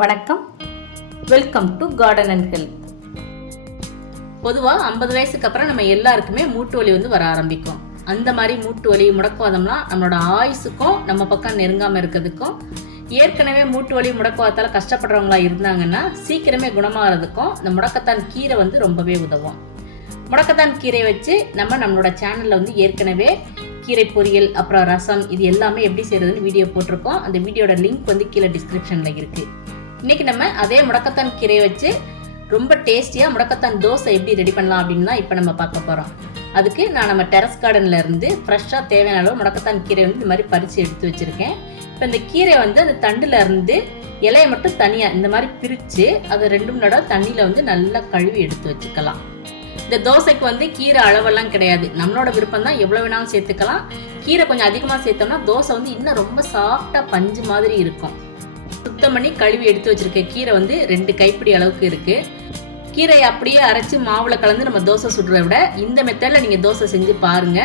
வணக்கம், welcome to garden and health. பொதுவாக 50 வயசுக்கு அப்புறம் நம்ம எல்லாருக்குமே மூட்டு வலி வர ஆரம்பிக்கும். அந்த மாதிரி மூட்டு வலி, முடக்குவாதம்லாம் நம்மளோட ஆயுசுக்கும் நம்ம பக்கம் நெருங்காமல் இருக்கிறதுக்கும், ஏற்கனவே மூட்டு வலி முடக்குவாதத்தால் கஷ்டப்படுறவங்களா இருந்தாங்கன்னா சீக்கிரமே குணமாகிறதுக்கும் இந்த முடக்கத்தான் கீரை ரொம்பவே உதவும். முடக்கத்தான் கீரை வச்சு நம்மளோட சேனலில் ஏற்கனவே கீரை பொரியல், அப்புறம் ரசம், இது எல்லாமே எப்படி செய்யறதுன்னு வீடியோ போட்டிருக்கோம். அந்த வீடியோட லிங்க் கீழே டிஸ்கிரிப்ஷனில் இருக்குது. இன்றைக்கி நம்ம அதே முடக்கத்தான் கீரையை வச்சு ரொம்ப டேஸ்டியாக முடக்கத்தான் தோசை எப்படி ரெடி பண்ணலாம் அப்படின்னு தான் இப்போ நம்ம பார்க்க போகிறோம். அதுக்கு நான் நம்ம டெரஸ் கார்டனில் இருந்து ஃப்ரெஷ்ஷாக தேவையான அளவு முடக்கத்தான் கீரை இந்த மாதிரி பறித்து எடுத்து வச்சுருக்கேன். இப்போ இந்த கீரை அந்த தண்டில் இருந்து இலையை மட்டும் தனியாக இந்த மாதிரி பிரித்து அதை 2 மணி நேரம் தண்ணியில் நல்லா கழுவி எடுத்து வச்சுக்கலாம். இந்த தோசைக்கு கீரை அளவெல்லாம் கிடையாது, நம்மளோட விருப்பம் தான், எவ்வளோ வேணாலும் சேர்த்துக்கலாம். கீரை கொஞ்சம் அதிகமாக சேர்த்தோம்னா தோசை இன்னும் ரொம்ப சாஃப்டாக பஞ்சு மாதிரி இருக்கும். சுத்தம் பண்ணி கழுவி எடுத்து வச்சிருக்க கீரை 2 கைப்பிடி அளவுக்கு இருக்கு. கீரையை அப்படியே அரைச்சி மாவுல கலந்து நம்ம தோசை சுடுறத விட இந்த மெத்தட்ல நீங்க தோசை செஞ்சு பாருங்க.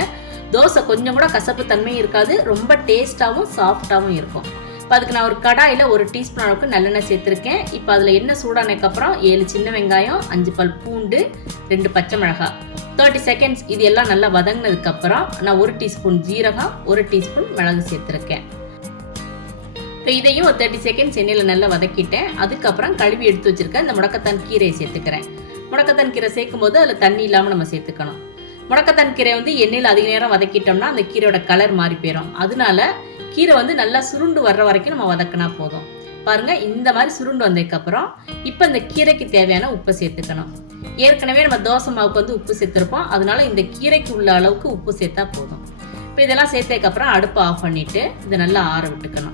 தோசை கொஞ்சம் கூட கசப்பு தன்மையும் இருக்காது, ரொம்ப டேஸ்டாகவும் சாஃப்டாகவும் இருக்கும். இப்போ அதுக்கு நான் ஒரு கடாயில் 1 டீஸ்பூன் அளவுக்கு நல்லெண்ணெய் சேர்த்துருக்கேன். இப்போ அதில் எண்ணெய் சூடானதுக்கப்புறம் 7 சின்ன வெங்காயம், 5 பல் பூண்டு, 2 பச்சை மிளகாய், 30 செகண்ட்ஸ் இது எல்லாம் நல்லா வதங்கினதுக்கப்புறம் நான் 1 டீஸ்பூன் ஜீரகம், 1 டீஸ்பூன் மிளகு சேர்த்துருக்கேன். இப்போ இதையும் ஒரு 30 செகண்ட்ஸ் எண்ணெயில் நல்லா வதக்கிட்டேன். அதுக்கப்புறம் கழுவி எடுத்து வச்சிருக்கேன் இந்த முடக்கத்தான் கீரையை சேர்த்துக்கிறேன். முடக்கத்தான் கீரை சேர்க்கும் போது அதில் தண்ணி இல்லாமல் நம்ம சேர்த்துக்கணும். முடக்கத்தான் கீரை எண்ணெயில் அதிக நேரம் வதக்கிட்டோம்னா அந்த கீரையோட கலர் மாறி போயிடும். அதனால கீரை நல்லா சுருண்டு வர்ற வரைக்கும் நம்ம வதக்கினா போதும். பாருங்க, இந்த மாதிரி சுருண்டு வந்ததுக்கப்புறம் இப்போ இந்த கீரைக்கு தேவையான உப்பு சேர்த்துக்கணும். ஏற்கனவே நம்ம தோசை மாவுக்கு உப்பு சேர்த்துருப்போம், அதனால இந்த கீரைக்கு உள்ள அளவுக்கு உப்பு சேர்த்தா போதும். இப்போ இதெல்லாம் சேர்த்ததுக்கப்புறம் அடுப்பை ஆஃப் பண்ணிட்டு இதை நல்லா ஆற விட்டுக்கணும்.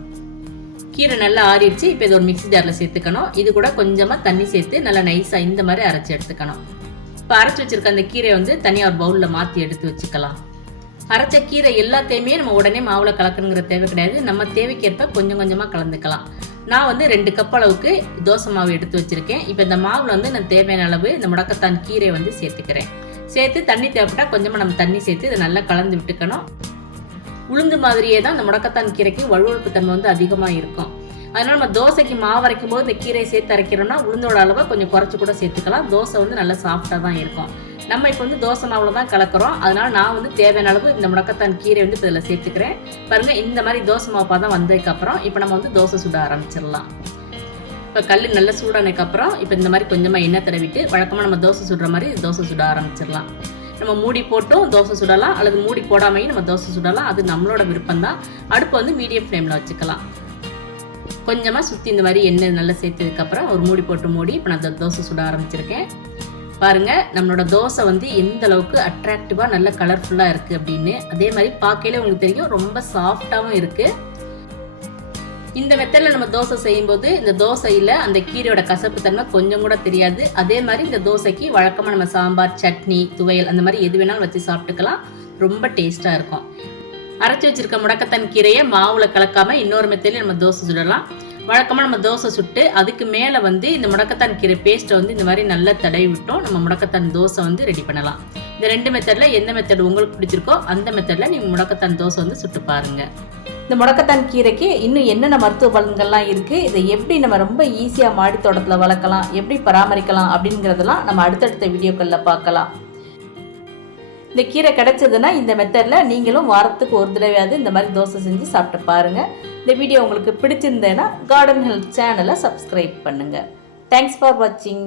கீரை நல்லா ஆறிடுச்சு. இப்போ இது ஒரு மிக்ஸி ஜாரில் சேர்த்துக்கணும். இது கூட கொஞ்சமாக தண்ணி சேர்த்து நல்லா நைஸாக இந்த மாதிரி அரைச்சி எடுத்துக்கணும். இப்போ அரைச்சி வச்சிருக்க அந்த கீரை தனியாக ஒரு பவுலில் மாற்றி எடுத்து வச்சுக்கலாம். அரைச்ச கீரை எல்லாத்தையுமே நம்ம உடனே மாவில் கலக்கணுங்கிற தேவை கிடையாது, நம்ம தேவைக்கேற்ப கொஞ்சம் கொஞ்சமாக கலந்துக்கலாம். நான் 2 கப் அளவுக்கு தோசை மாவு எடுத்து வச்சுருக்கேன். இப்போ இந்த மாவில் நான் தேவையான அளவு இந்த முடக்கத்தான் கீரை சேர்த்துக்கிறேன். சேர்த்து தண்ணி தேவைப்பட்டால் கொஞ்சமாக நம்ம தண்ணி சேர்த்து இதை நல்லா கலந்து விட்டுக்கணும். உளுந்து மாதிரியே தான் இந்த முடக்கத்தான் கீரைக்கு வழுவழுப்பு தன்மை அதிகமாக இருக்கும். அதனால நம்ம தோசைக்கு மாவு அரைக்கும் போது இந்த கீரையை சேர்த்து அரைக்கிறோம்னா உளுந்தோட அளவை கொஞ்சம் குறைச்சி கூட சேர்த்துக்கலாம். தோசை நல்லா சாஃப்டாக தான் இருக்கும். நம்ம இப்போ தோசை மாவில் தான் கலக்கிறோம், அதனால நான் தேவையான அளவு இந்த முடக்கத்தான் கீரை இப்போ இதில் சேர்த்துக்கிறேன். பாருங்க, இந்த மாதிரி தோசை மாவு தான் வந்ததுக்கப்புறம் இப்போ நம்ம தோசை சுட ஆரம்பிச்சிடலாம். இப்போ கல் நல்லா சூடானதுக்கப்புறம் இப்போ இந்த மாதிரி கொஞ்சமாக எண்ணெய் தடவிட்டு வழக்கமாக நம்ம தோசை சுடுற மாதிரி தோசை சுட ஆரம்பிச்சிடலாம். நம்ம மூடி போட்டும் தோசை சுடலாம், அல்லது மூடி போடாமையும் நம்ம தோசை சுடலாம், அது நம்மளோட விருப்பம் தான். அடுப்பு மீடியம் ஃப்ளேமில் வச்சுக்கலாம். கொஞ்சமாக சுற்றி இந்த மாதிரி எண்ணெய் நல்லா சேர்த்ததுக்கப்புறம் ஒரு மூடி போட்டு மூடி இப்போ நான் தோசை சுட ஆரம்பிச்சிருக்கேன். பாருங்கள், நம்மளோட தோசை எந்த அளவுக்கு அட்ராக்டிவாக நல்ல கலர்ஃபுல்லாக இருக்குது அப்படின்னு. அதே மாதிரி பார்க்கையிலே உங்களுக்கு தெரியும், ரொம்ப சாஃப்டாகவும் இருக்குது. இந்த மெத்தடில் நம்ம தோசை செய்யும்போது இந்த தோசையில் அந்த கீரையோட கசப்பு தன்மை கொஞ்சம் கூட தெரியாது. அதே மாதிரி இந்த தோசைக்கு வழக்கமாக நம்ம சாம்பார், சட்னி, துவையல் அந்த மாதிரி எது வேணாலும் வச்சு சாப்பிட்டுக்கலாம், ரொம்ப டேஸ்ட்டாக இருக்கும். அரைச்சி வச்சிருக்க முடக்கத்தான் கீரையை மாவில் கலக்காமல் இன்னொரு மெத்தடில் நம்ம தோசை சுடலாம். வழக்கமாக நம்ம தோசை சுட்டு அதுக்கு மேலே இந்த முடக்கத்தான் கீரை பேஸ்ட்டை இந்த மாதிரி நல்லா தடவி விட்டோம் நம்ம முடக்கத்தான் தோசை ரெடி பண்ணலாம். இந்த 2 மெத்தடில் எந்த மெத்தட் உங்களுக்கு பிடிச்சிருக்கோ அந்த மெத்தடில் நீங்கள் முடக்கத்தான் தோசை சுட்டு பாருங்கள். இந்த முடக்கத்தான் கீரைக்கு இன்னும் என்னென்ன மருத்துவ பலன்கள்லாம் இருக்குது, இதை எப்படி நம்ம ரொம்ப ஈஸியாக மாடி தோட்டத்தில் வளர்க்கலாம், எப்படி பராமரிக்கலாம் அப்படிங்கிறதெல்லாம் நம்ம அடுத்தடுத்த வீடியோக்களில் பார்க்கலாம். இந்த கீரை கிடைச்சதுன்னா இந்த மெத்தடில் நீங்களும் வாரத்துக்கு ஒரு தடவையாவது இந்த மாதிரி தோசை செஞ்சு சாப்பிட்டு பாருங்கள். இந்த வீடியோ உங்களுக்கு பிடிச்சிருந்தேன்னா கார்டன் ஹெல்த் சேனலை சப்ஸ்கிரைப் பண்ணுங்கள். தேங்க்ஸ் ஃபார் வாட்சிங்.